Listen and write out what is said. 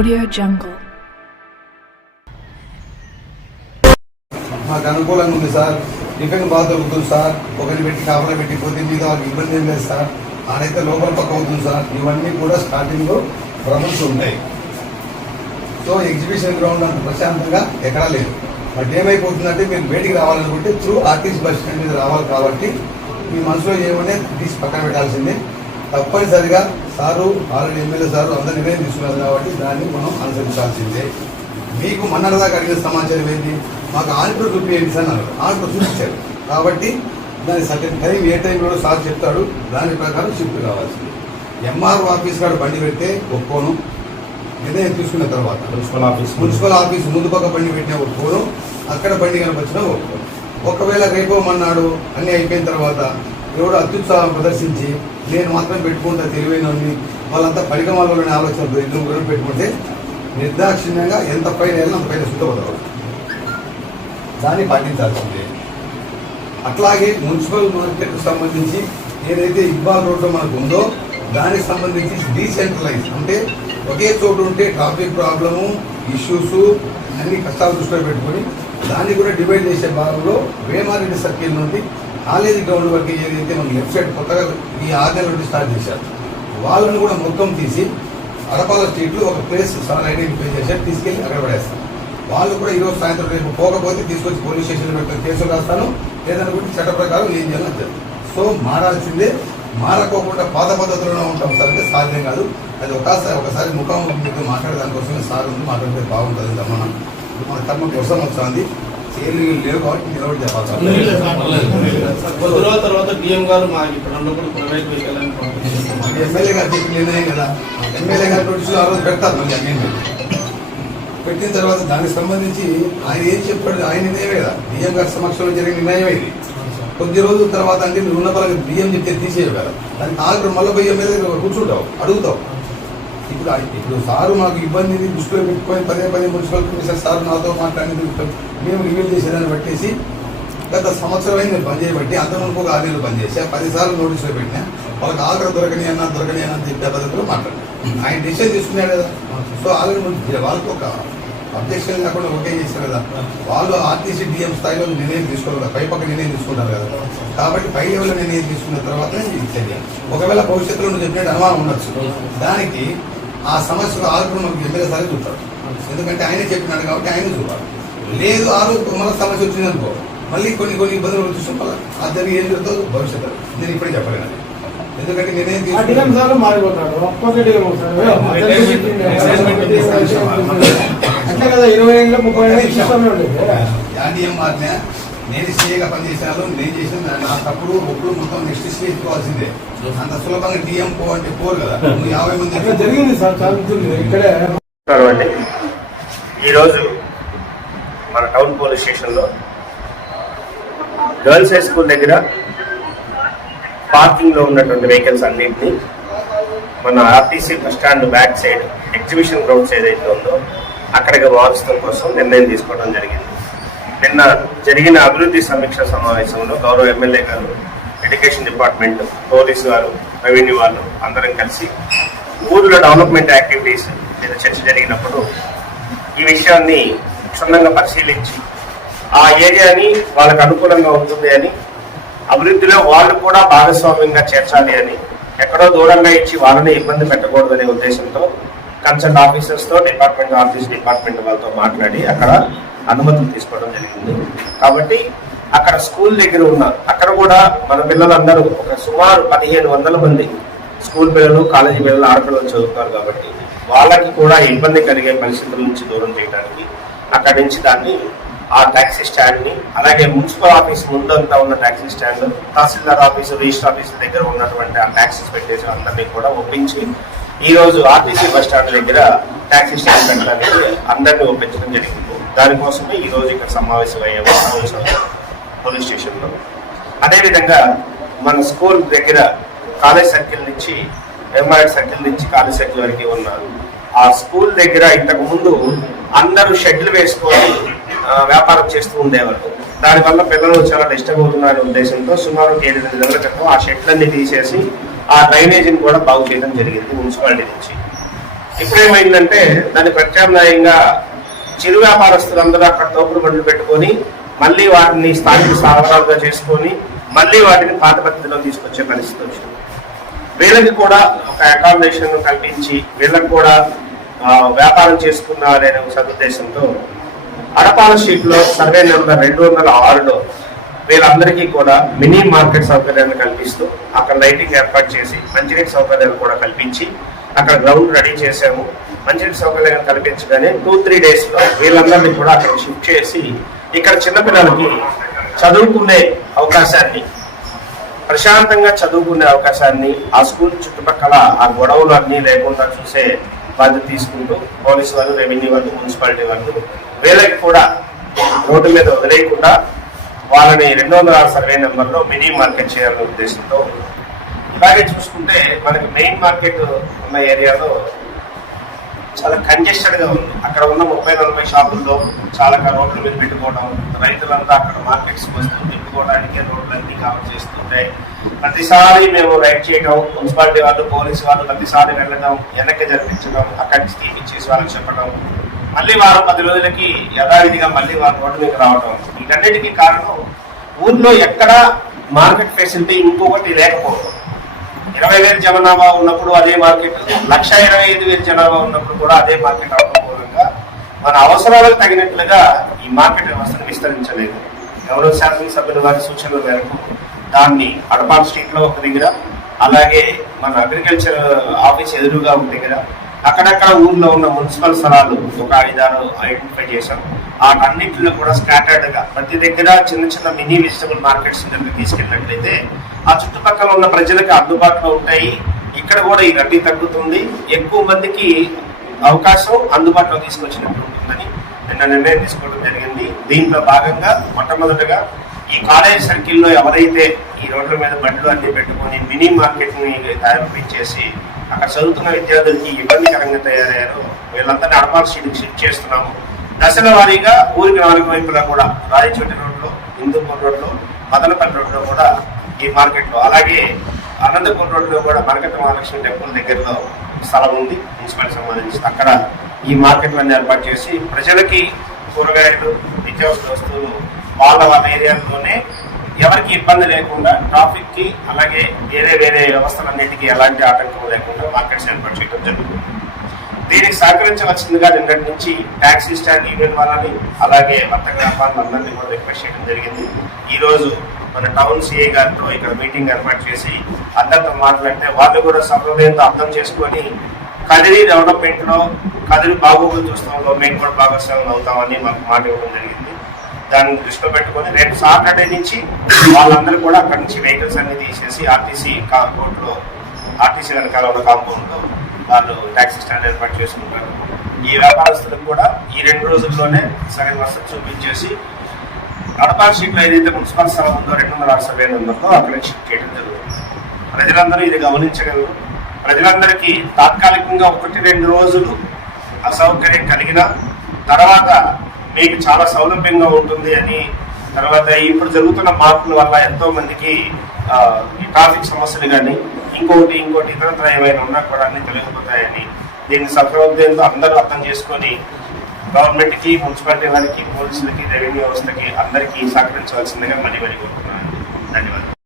Audio Jungle. మాకు అనుకూలంగా ఉంది సార్. టిఫిన్ బాగా దొరుకుతుంది సార్. ఒకరిని పెట్టి కాపలా పెట్టి పోతే మీద వాళ్ళకి ఇబ్బంది ఏం లేదు సార్. ఆడైతే లోపల పక్క అవుతుంది సార్. ఇవన్నీ కూడా స్టార్టింగ్లో ప్రాబ్లమ్స్ ఉంటాయి. సో ఎగ్జిబిషన్ గ్రౌండ్ అంత ప్రశాంతంగా ఎక్కడా లేదు. బట్ ఏమైపోతుందంటే మీరు బయటికి రావాలనుకుంటే త్రూ ఆర్టీసీ బస్ స్టాండ్ మీద రావాలి కాబట్టి మీ మనసులో ఏమనే తీసి పక్కన పెట్టాల్సిందే. తప్పనిసరిగా సారు ఆల్రెడీ ఎమ్మెల్యే సారు అందరు నిర్ణయం తీసుకున్నారు కాబట్టి దాన్ని మనం అనుసరించాల్సిందే. మీకు మన్నరదాకా అడిగిన సమాచారం ఏంటి? మాకు ఆన్పర్ చూపించండి సార్ అన్నారు. ఆన్పర్ చూపించారు. కాబట్టి దాని సర్టెన్ టైం ఏ టైంలో సార్ చెప్తాడు. దాని ప్రకారం షిఫ్ట్ కావాల్సింది. ఎంఆర్ఓ ఆఫీస్ కాడ బండి పెడితే ఒప్పుకోను. నిర్ణయం తీసుకున్న తర్వాత మున్సిపల్ ఆఫీస్. మున్సిపల్ ఆఫీస్ ముందు పక్క బండి పెట్టిన ఒప్పుకోను. అక్కడ బండి కనిపించినా ఒప్పుకోను. ఒకవేళ రేపో మన్నాడు అన్నీ అయిపోయిన తర్వాత ఎవడు అత్యుత్సాహం ప్రదర్శించి నేను మాత్రం పెట్టుకుంటా తెలివైన వాళ్ళంతా పరిగమాలలోని ఆలోచన ఇద్దరు గురువులు పెట్టుకుంటే నిర్దాక్షిణ్యంగా ఎంత పైన వెళ్ళినా అంత పైన శుద్ధపడతారు దాన్ని పాటించాల్సిందే. అట్లాగే మున్సిపల్ మార్కెట్కు సంబంధించి ఏదైతే ఇబ్బాల్ రోడ్డు మనకు ఉందో దానికి సంబంధించి డీసెంట్రలైజ్. అంటే ఒకే చోటు ఉంటే ట్రాఫిక్ ప్రాబ్లము ఇష్యూస్ అన్ని కష్టాలు దృష్టిలో పెట్టుకొని దాన్ని కూడా డివైడ్ చేసే భాగంలో వేమారెడ్డి సర్కిల్ నుండి కాలేజీ గ్రౌండ్ వరకు ఏదైతే మనం లెఫ్ట్ సైడ్ కొత్తగా ఈ ఆరు నెలల నుండి స్టార్ట్ చేశారు వాళ్ళని కూడా మొత్తం తీసి అడపాల స్ట్రీట్లో ఒక ప్లేస్ సార్ ఐడెంటిఫై చేశారు తీసుకెళ్ళి అక్కడ పడేస్తాం వాళ్ళు కూడా ఈరోజు సాయంత్రం రేపు పోకపోతే తీసుకొచ్చి పోలీస్ స్టేషన్లో పెడతాను కేసులు రాస్తాను లేదనుకుంటే చట్ట ప్రకారం ఏం చేయాలని సో మారాల్సిందే మారకోకుండా పాత పద్ధతుల్లో ఉంటాం సార్ అంటే సాధ్యం కాదు. అది ఒకసారి ఒకసారి ముఖం మీతో మాట్లాడేదాని సార్ ఉంది మాట్లాడితే బాగుంటుంది దమ్మన మన కర్మ కోసం వస్తుంది చేయలు లేవు కాబట్టి నిలబడి చెప్పాలి కొద్ది రోజుల తర్వాత డిఎం గారు మా ఇక్కడ ఉన్నప్పుడు ప్రైవేట్ వెహికల్ పంపించారు ఎమ్మెల్యే గారు చెప్పిన నిర్ణయం కదా ఎమ్మెల్యే గారు నోటీసులు ఆ రోజు పెడతారు మళ్ళీ అన్ని పెట్టిన తర్వాత దానికి సంబంధించి ఆయన ఏం చెప్పాడు ఆయన నిర్ణయమే కదా. బియ్యం గారి సమక్షంలో జరిగిన నిర్ణయం ఇది. కొద్ది రోజుల తర్వాత అంటే మీరు ఉన్న పరంగా బియ్యం చెప్తే తీసేయవు కదా. దానికి ఆఖరు మళ్ళీ బియ్యం మీద కూర్చుంటావు అడుగుతావు. ఇప్పుడు ఇప్పుడు సారు మాకు ఇబ్బందిని దృష్టిలో పెట్టుకొని పదే పదే మున్సిపల్ కమిషనర్ సార్ నాతో మాట్లాడింది మేము రివీల్ చేసేదాన్ని బట్టేసి గత సంవత్సరం అయింది నేను పని చేయబట్టి ఒక ఆరు నెలలు పని చేశా పది సార్లు నోటీసులో పెట్టినా. వాళ్ళకి ఆఖరి దొరకని అన్న దొరకని అన్న చెప్పే పద్ధతిలో మాట్లాడారు. ఆయన డిసిషన్ తీసుకున్నాడు కదా. సో ఆల్రెడీ ముందు వాళ్ళకి ఒక అబ్జెక్షన్ లేకుండా ఓకే చేశారు కదా. వాళ్ళు ఆర్టీసీ డిఎం స్థాయిలో నిర్ణయం తీసుకోవాలి కదా. పై పక్క నిర్ణయం తీసుకుంటారు కదా. కాబట్టి పై లెవెల్ నిర్ణయం తీసుకున్న తర్వాత నేను చర్య ఒకవేళ భవిష్యత్తులో నువ్వు చెప్పినట్టు అనుమానం ఉండొచ్చు. దానికి ఆ సమస్యకు ఆల్రెడీ మనకు ఎమ్మెల్యే సార్ చూస్తాడు ఎందుకంటే ఆయనే చెప్పినాడు కాబట్టి ఆయన చూడాలి. లేదు ఆ రోజు మళ్ళీ సమస్య వచ్చిందనుకో మళ్ళీ కొన్ని కొన్ని ఇబ్బందులు చూసి మళ్ళీ ఆ జరిగి ఏం జరుగుతుందో భవిష్యత్తు. నేను ఇప్పుడే చెప్పలేను. అది. ఎందుకంటే నేనేం ఉండేది. జాతీయం మారినా నేను సీఏగా పనిచేసాను నేను చేసిన నా- నా తప్పుడు ఒప్పుడు మొత్తం నెక్స్ట్ సీ ఎత్తుకోవాల్సిందే అంత సులభంగా డిఎం పో అంటే పోరు కదా. నువ్వు యాభై మంది జరిగింది సార్ ఇక్కడే ఈరోజు మన టౌన్ పోలీస్ స్టేషన్లో గర్ల్స్ హై స్కూల్ దగ్గర పార్కింగ్లో ఉన్నటువంటి వెహికల్స్ అన్నింటినీ మన RTC bus stand back side exhibition grounds ఏదైతే ఉందో అక్కడికి మారుస్తాం కోసం నిర్ణయం తీసుకోవడం జరిగింది. నిన్న జరిగిన అభివృద్ధి సమీక్ష సమావేశంలో గౌరవ ఎమ్మెల్యే గారు ఎడ్యుకేషన్ డిపార్ట్మెంట్ పోలీసు వారు రెవెన్యూ వాళ్ళు అందరం కలిసి ఊర్లో డెవలప్మెంట్ యాక్టివిటీస్ మీద చర్చ జరిగినప్పుడు ఈ విషయాన్ని క్షుణ్ణంగా పరిశీలించి ఆ ఏరియాని వాళ్ళకు అనుకూలంగా ఉంటుంది అని అభివృద్ధిలో వాళ్ళు కూడా భాగస్వామ్యంగా చేర్చాలి అని ఎక్కడో దూరంగా ఇచ్చి వాళ్ళని ఇబ్బంది పెట్టకూడదనే ఉద్దేశంతో కన్సల్ట్ ఆఫీసర్స్తో డిపార్ట్మెంట్ ఆఫీస్ డిపార్ట్మెంట్ వాళ్ళతో మాట్లాడి అక్కడ అనుమతులు తీసుకోవడం జరిగింది. కాబట్టి అక్కడ స్కూల్ దగ్గర ఉన్న అక్కడ కూడా మన పిల్లలందరూ ఒక సుమారు పదిహేను వందల మంది స్కూల్ పిల్లలు కాలేజీ పిల్లలు ఆడపిల్లలు చదువుతారు కాబట్టి వాళ్ళకి కూడా ఇబ్బంది కలిగే పరిస్థితుల నుంచి దూరం చేయడానికి అక్కడి నుంచి దాన్ని ఆ టాక్సీ స్టాండ్ని అలాగే మున్సిపల్ ఆఫీస్ ముందంతా ఉన్న taxi stand tahsildar office register office దగ్గర ఉన్నటువంటి ఆ ట్యాక్సీస్ పెట్టేసి అందరినీ కూడా ఒప్పించి ఈ రోజు ఆర్టీసీ బస్ స్టాండ్ దగ్గర ట్యాక్సీ స్టాండ్ పెట్టడానికి అందరినీ ఒప్పించడం జరిగింది. దానికోసమే ఈరోజు ఇక్కడ సమావేశం అయ్యాము పోలీస్ స్టేషన్లో. అదేవిధంగా మన స్కూల్ దగ్గర కాలేజ్ సర్కిల్ నుంచి ఎంఆర్ఎడ్ సర్కిల్ నుంచి కాలేజ్ సర్కిల్ వరకు ఉన్నారు. ఆ స్కూల్ దగ్గర ఇంతకు ముందు అందరూ షెడ్లు వేసుకొని వ్యాపారం చేస్తూ ఉండేవారు దానివల్ల పిల్లలు చాలా డిస్టర్బ్ అవుతున్నారనే ఉద్దేశంతో సుమారు ఒక ఎనిమిది నెలల క్రితం ఆ షెడ్లన్నీ తీసేసి ఆ డ్రైనేజీని కూడా బాగు చేయడం జరిగింది మున్సిపాలిటీ నుంచి. ఇప్పుడేమైందంటే దాని ప్రత్యామ్నాయంగా చిరు వ్యాపారస్తులందరూ అక్కడ తోపుడు బండ్లు పెట్టుకొని మళ్ళీ వాటిని స్థానిక స్థావరాలుగా చేసుకొని మళ్ళీ వాటిని పాత పద్ధతిలో తీసుకొచ్చే పరిస్థితి వచ్చింది. వీళ్ళకి కూడా ఒక అకామిడేషన్ కల్పించి వీళ్ళకి కూడా వ్యాపారం చేసుకున్నారనే ఒక సదుద్దేశంతో అడపాల షీట్లో సర్వే నెంబర్ రెండు వందల ఆరులో వీళ్ళందరికీ కూడా మినీ మార్కెట్ సౌకర్యాన్ని కల్పిస్తూ అక్కడ లైటింగ్ ఏర్పాటు చేసి మంచినీటి సౌకర్యాలు కూడా కల్పించి అక్కడ గ్రౌండ్ రెడీ చేసాము మంచి సౌకర్యం కల్పించగానే టూ త్రీ డేస్లో వీళ్ళందరినీ కూడా అక్కడ షిఫ్ట్ చేసి ఇక్కడ చిన్నపిల్లలకి చదువుకునే అవకాశాన్ని ప్రశాంతంగా చదువుకునే అవకాశాన్ని ఆ స్కూల్ చుట్టుపక్కల ఆ గొడవలు అన్నీ లేకుండా చూసే బాధ్యత తీసుకుంటూ పోలీసు వాళ్ళు రెవెన్యూ వాళ్ళు మున్సిపాలిటీ వాళ్ళు వీళ్ళకి కూడా రోడ్డు మీద వదిలేయకుండా వాళ్ళని రెండు వందల ఆరు సర్వే నెంబర్లో మినీ మార్కెట్ చేయాలనే ఉద్దేశంతో ఇలాగే చూసుకుంటే మనకి మెయిన్ మార్కెట్ ఉన్న ఏరియాలో చాలా కంజెస్టెడ్గా ఉంది. అక్కడ ఉన్న ముప్పై నలభై షాపుల్లో చాలా రోడ్ల మీద పెట్టుకోవడం రైతులంతా అక్కడ మార్కెట్స్ వస్తూ తిప్పుకోవడానికి రోడ్లన్నీ కవర్ చేస్తుంటే ప్రతిసారి మేము రైడ్ చేయడం మున్సిపాలిటీ వాళ్ళు పోలీసు వాళ్ళు ప్రతిసారి వెళ్ళడం వెనక్కి జరిపించడం అక్కడ స్కీమ్ ఇచ్చేసి వాళ్ళకి చెప్పడం మళ్ళీ వారం పది రోజులకి యథావిధిగా మళ్ళీ వారు రోడ్డు మీద రావడం వీటన్నిటికీ కారణం ఊర్లో ఎక్కడ మార్కెట్ ఫెసిలిటీ ఇంకొకటి లేకపోవడం ఇరవై వేలు జనాభా ఉన్నప్పుడు అదే మార్కెట్ లక్ష ఇరవై ఐదు వేలు జనాభా ఉన్నప్పుడు కూడా అదే మార్కెట్ అవడం మూలంగా మన అవసరాలకు తగినట్లుగా ఈ మార్కెట్ వ్యవస్థను విస్తరించలేదు. గౌరవ శాసనసభ్యుల వారి సూచనల మేరకు దాన్ని అడపాన్ స్ట్రీట్లో ఒక దగ్గర అలాగే మన అగ్రికల్చర్ ఆఫీస్ ఎదురుగా ఒక దగ్గర అక్కడక్కడ ఊర్లో ఉన్న మున్సిపల్ స్థలాలు ఒక ఐదారు ఐడెంటిఫై చేశాం వాటన్నింటిలో కూడా స్కాటర్డ్గా ప్రతి దగ్గర చిన్న చిన్న మినీ వెజిటబుల్ మార్కెట్స్ దగ్గర తీసుకెళ్ళినట్లయితే ఆ చుట్టుపక్కల ఉన్న ప్రజలకు అందుబాటులో ఉంటాయి. ఇక్కడ కూడా ఈ రద్దీ తగ్గుతుంది. ఎక్కువ మందికి అవకాశం అందుబాటులో తీసుకొచ్చినట్టు ఉంటుందని నిన్న నిర్ణయం తీసుకోవడం జరిగింది. దీంట్లో భాగంగా మొట్టమొదటగా ఈ కాలేజ్ సర్కిల్లో ఎవరైతే ఈ రోడ్ల మీద బండ్లు అన్ని పెట్టుకొని మినీ మార్కెట్ని తయారు చేసి అక్కడ చదువుతున్న విద్యార్థులకి ఇబ్బందికరంగా తయారయ్యారో. వీళ్ళందరినీ అడపాల్ షిఫ్ట్ చేస్తున్నాము. దశల వారీగా ఊరికి నాలుగు వైపులా కూడా రాయచోటి రోడ్లో హిందూపూర్ రోడ్లో మదనపల్లి రోడ్లో కూడా ఈ మార్కెట్లో అలాగే అనంతపూర్ రోడ్లో కూడా మరకత మహాలక్ష్మి టెంపుల్ దగ్గరలో స్థలం ఉంది. మున్సిపాలిటీ సంబంధించి అక్కడ ఈ మార్కెట్లన్నీ ఏర్పాటు చేసి ప్రజలకి కూరగాయలు నిత్యావసర వస్తువులు వాళ్ళ వాళ్ళ ఏరియాల్లోనే ఎవరికి ఇబ్బంది లేకుండా ట్రాఫిక్కి అలాగే వేరే వేరే వ్యవస్థలన్నిటికీ ఎలాంటి ఆటంకం లేకుండా మార్కెట్స్ ఏర్పాటు చేయడం జరుగుతుంది. దీనికి సహకరించవలసిందిగా నిన్నటి నుంచి ట్యాక్సీ స్టాండ్ యూనియన్ వాళ్ళని అలాగే వర్తక వ్యాపారులందరినీ కూడా రిక్వెస్ట్ చేయడం జరిగింది. ఈరోజు మన టౌన్ సిఏ గారితో ఇక్కడ మీటింగ్ ఏర్పాటు చేసి అందరితో మాట్లాడితే వాళ్ళు కూడా సంప్రదాయంతో అర్థం చేసుకొని కదిరి డెవలప్మెంట్లో కదిరి బాగోగులు చూస్తాంలో మేము కూడా భాగస్వామ్యం అవుతామని మాకు మాట ఇవ్వడం జరిగింది. దాన్ని దృష్టిలో పెట్టుకొని రేపు సాటర్డే నుంచి వాళ్ళందరూ కూడా అక్కడి నుంచి వెహికల్స్ అన్ని తీసేసి ఆర్టీసీ కోర్టులో ఆర్టీసీ వెనకాల ఉన్న కాంపౌండ్లో వాళ్ళు ట్యాక్సీ స్టాండ్ ఏర్పాటు చేసుకుంటారు. ఈ వ్యాపారస్తులకు కూడా ఈ రెండు రోజుల్లోనే సగం వసతి చూపించేసి అడపాల్ షీట్లో ఏదైతే మున్సిపల్ స్థలం ఉందో రెండు వందల అరవై వేలు ఉందో అక్కడ షిఫ్ట్ చేయడం జరుగుతుంది. ప్రజలందరూ ఇది గమనించగలరు. ప్రజలందరికీ తాత్కాలికంగా ఒకటి రెండు రోజులు అసౌకర్యం కలిగిన తర్వాత మీకు చాలా సౌలభ్యంగా ఉంటుంది అని. తర్వాత ఇప్పుడు జరుగుతున్న మార్పుల వల్ల ఎంతో మందికి ట్రాఫిక్ సమస్యలు కానీ ఇంకోటి ఇంకోటి ఇతరత్ర ఏమైనా ఉన్నా కూడా అన్ని తొలగిపోతాయని. దీన్ని సఫలోద్యంతో అందరూ అర్థం చేసుకొని గవర్నమెంట్కి మున్సిపాలిటీ వారికి పోలీసులకి రెవెన్యూ వ్యవస్థకి అందరికీ సహకరించవలసిందిగా మళ్ళీ మళ్ళీ కోరుతున్నాను. ధన్యవాదాలు.